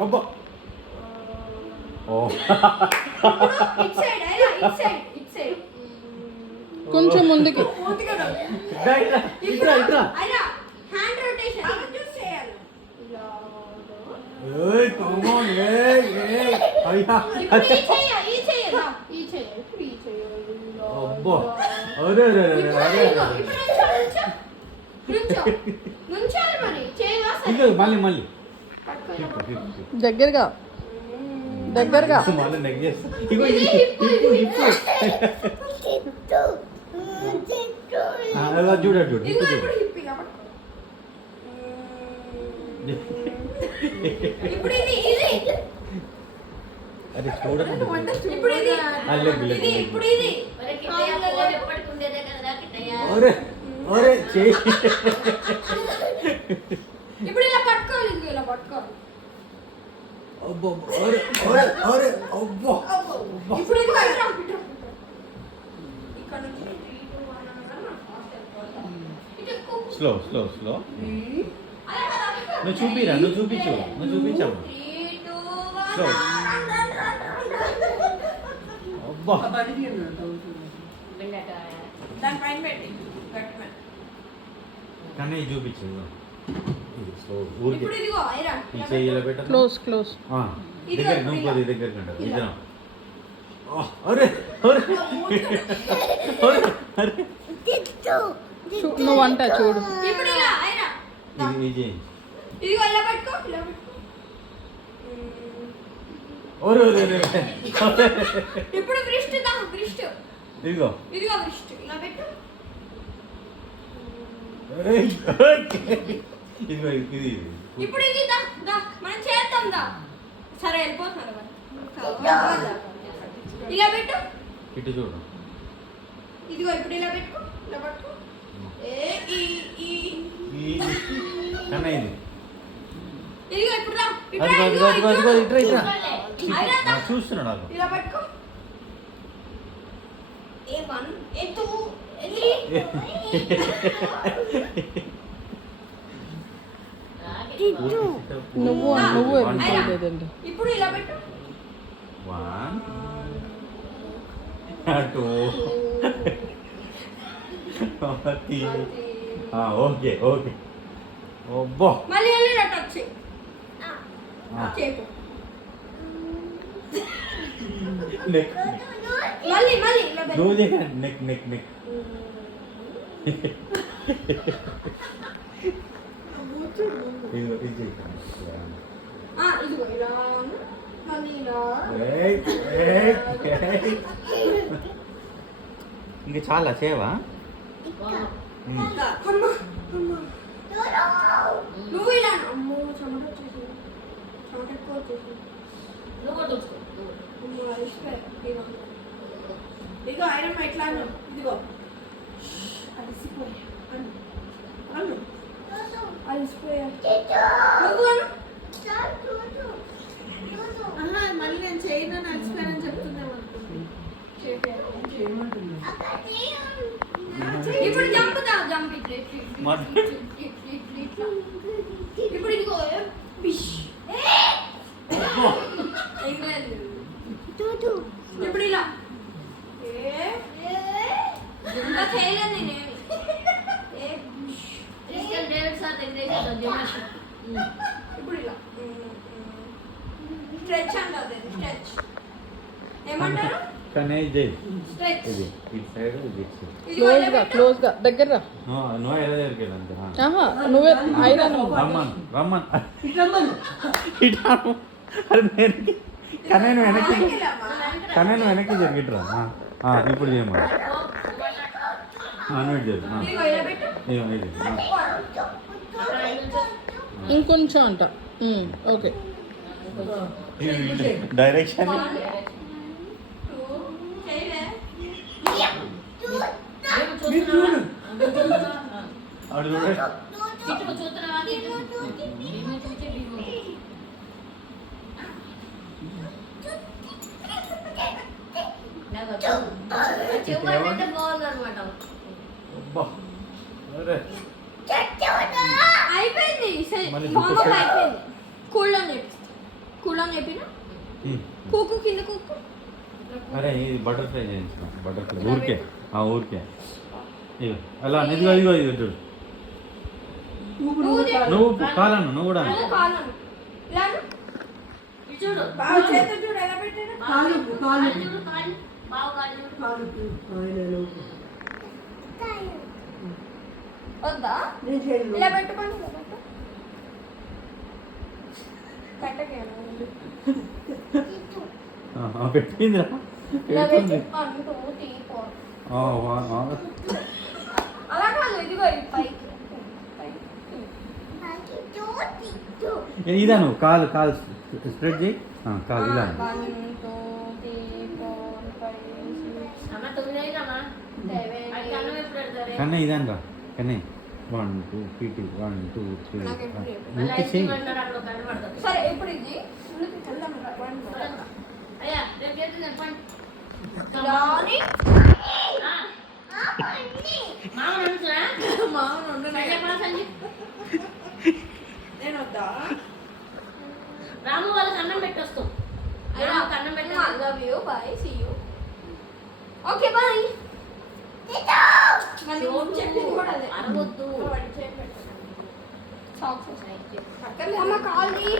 అబ్బా ఓ it side అయినా it side కొంచెం ముందుకి ఇట్రా ఇట్రా అయినా హ్యాండ్ రొటేషన్ చూస్ చేయాలి ఏయ్ కమ్ ఆన్ ఏయ్ అయ్యా ఇప్పుడు ఈ చేయదా ఈ చేయ అబ్బా అరే అరే అరే అరే నుంచాలి మరి చేయవా ఇదిగో మళ్ళీ దగ్గరగా మళ్ళీ నెక్ చేస్తా ఇగో ఇప్పు అలా చూడు ఇప్పుడు హిప్పిలా ఇప్పుడు ఇది అరే చూడండి ఇప్పుడు ఇది ఇప్పుడు ఇది అరే అరే చేయి ఇప్పుడు ఇలా పట్టుకోవాలి ఇలా పట్టుకోవాలి అబ్బా అరే అరే అరే అబ్బా ఇప్పుడు ఇది స్లో నువ్వు చూపిరా నువ్వు చూపించావు స్లో అబ్బా దానిపైన పెట్టి కానీ చూపించు ఇది స్లో ఊరికి ఇప్పుడు ఇదిగో ఐరా ఈ చెయ్యిలో పెట్ట క్లోజ్ దగ్గర నువ్వు కొద్ది దగ్గర కంటారు నిజం అరే అరే అరే నువ్వు అంట చూడు ఇప్పుడు ఇలా ఐరా ఇది ఇదిగో ఇలా పట్టుకో ఒరే ఇప్పుడు బ్రిస్ట్ ఇదిగో బ్రిస్ట్ ఇలా పెట్టు ఇదిగో ఇది ఇప్పుడు ఇది దా మనం చేద్దాం దా సరే వెళ్ళిపోతున్నారు ఇలా పెట్టు ఇటు చూడు ఇదిగో ఇప్పుడు ఇలా పెట్టుకో ఇలా పట్టుకో కన్నా ఇది ఇదిగో ఇప్పుడు రా ఇట్రా చూస్తున్నాడు నాకు ఇలా పట్టుకో A1 A2 A3 నువ్వు వెళ్ళిపోలేదండి ఇప్పుడు ఇలా పెట్టు 1 2 ఓకే అబ్బా మళ్ళీ టచ్ చేయి నెక్ మళ్ళీ ఇలా పెట్టు నువ్వు చేయండి నెక్ ఇదిగో ఇదిగో ఇలా మళ్ళీ ఇలా ఇంకా చాలా చేయవా నువ్వు ఇలా అమ్మో చెమట వచ్చేసి చెమట ఎక్కువ వచ్చేసి ఇదిగో ఐరన్ ఎట్లా ఇదిగో అలసిపోయా మళ్ళీ నేను చేయను అలసిపోయానని చెప్తున్నాను ఇప్పుడు జంప్ ఇప్పుడు ఇదిగో ఇప్పుడు ఇలా ఇంకా చేయలేదు నేనేమి ఇప్పుడు ఇలా స్ట్రెచ్ అంటారు స్ట్రెచ్ ఏమంటారు కానీ ఇది స్ట్రెచ్ ఇది ఇటు సైడ్ ఇది క్లోజ్ గా దగ్గర నువ్వు ఎలా జరిగేది అంతే నువ్వే ఐరన్ రమ్మన్ ఇటాను అరే నేను కన్నయ్య వెనక్కి జరిగిట్రా ఇప్పుడు చేయమా నువ్వు ఇటు ఇది ఇంకొంచెం అంట ఓకే డైరెక్షన్ అడు చూడండి అయిపోయింది మళ్ళీ అయిపోయింది కూల్ అని చెప్పి కూలని చెప్పిన ఉమ్. కూకు కింద కూకు. అరే ఇది బటర్ఫ్లై చేయించిన బటర్ఫ్లై ఊరికే ఊరికే ఇగో అలా ఇదిగో ఇదిగో ఇదిగో చూడు నువ్వు కాలను నువ్వు కూడా అలా కాలను. ఇలా అను. చూడు బాగా చేత చూడు ఎలా పెట్టాడు కాలు చూడు కాలు బాగా కాలు చూడు వద్దా ఇలా పెట్టుకోండి. ఇలా పెట్టు. పెట్టకేనా? పెట్టిందిరా ఇలా పెడుతుంది పెట్టు. 1 2 3 4. ఆ, ఆ, ఆ. అలా కాదు, ఇదిగో ఇది పైకి. ఇదా నువ్వు కాలు కాలు స్ప్రెడ్ చేయి కాలు ఇలా 1 2 3 4 5 6 అమ్మ 9 అయిందమ్మా 7 అది అన్నం ఎప్పుడు పెడతారే కన్నా ఇదాను రా కన్నా 1 2 PT 1 2 3 నాకు ఎప్పుడు మళ్ళీ ఊరికే ఐస్ చేయి క్రీమ్ అంటారు అక్కడ కన్ను పడుతుంది సరే ఇప్పుడు ఇది ముందుకు వెళ్దాం రా, రండి. అయ్యా రేపు చేద్దాం పండి రాని. మామ నడుచురా మామూలు ఉండదు చెప్పరా సంజయ్ నేను వద్దా రాము వాళ్ళకి అన్నం పెట్టొస్తాం రాముకి అన్నం I పెట్టాలి love you. Bye. See you. Okay, bye. మళ్ళీ చెప్పింది కూడా అదే. అరవద్దు వాడి చేయి పెట్టు. Socks వస్తాయి. అమ్మ కాల్ది.